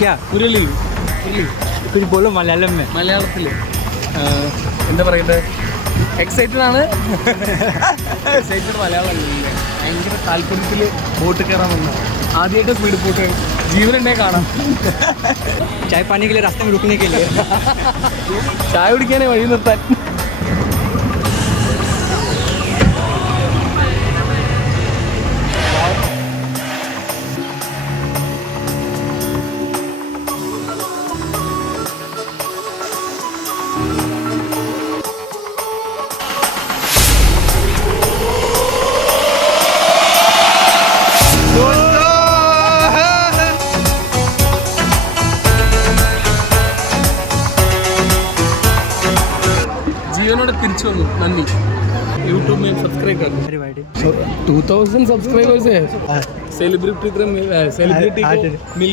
क्या കുരളി कुछ बोलो मलयालम में. മലയാളത്തിൽ എന്താ പറയുന്നത്? എക്സൈറ്റഡ് ആണ്. എക്സൈറ്റഡ് മലയാളം അല്ലേ? ഭയങ്കര താല്പര്യത്തിൽ ബോട്ട് കയറാൻ വന്ന ആദ്യമായിട്ട് സ്പീഡ് ബോട്ട് ജീവനുണ്ടേ കാണാം. चाय पानी के लिए रास्ते में रुकने के लिए. ചായ കുടിക്കാനേ വഴി നിർത്താൻ. ജീവനോടെ തിരിച്ചു വന്നു. നന്ദി. यूट्यूब में सब्सक्राइब कर दो. 2000 सब्सक्राइबर्स है. सेलिब्रिटी को मिल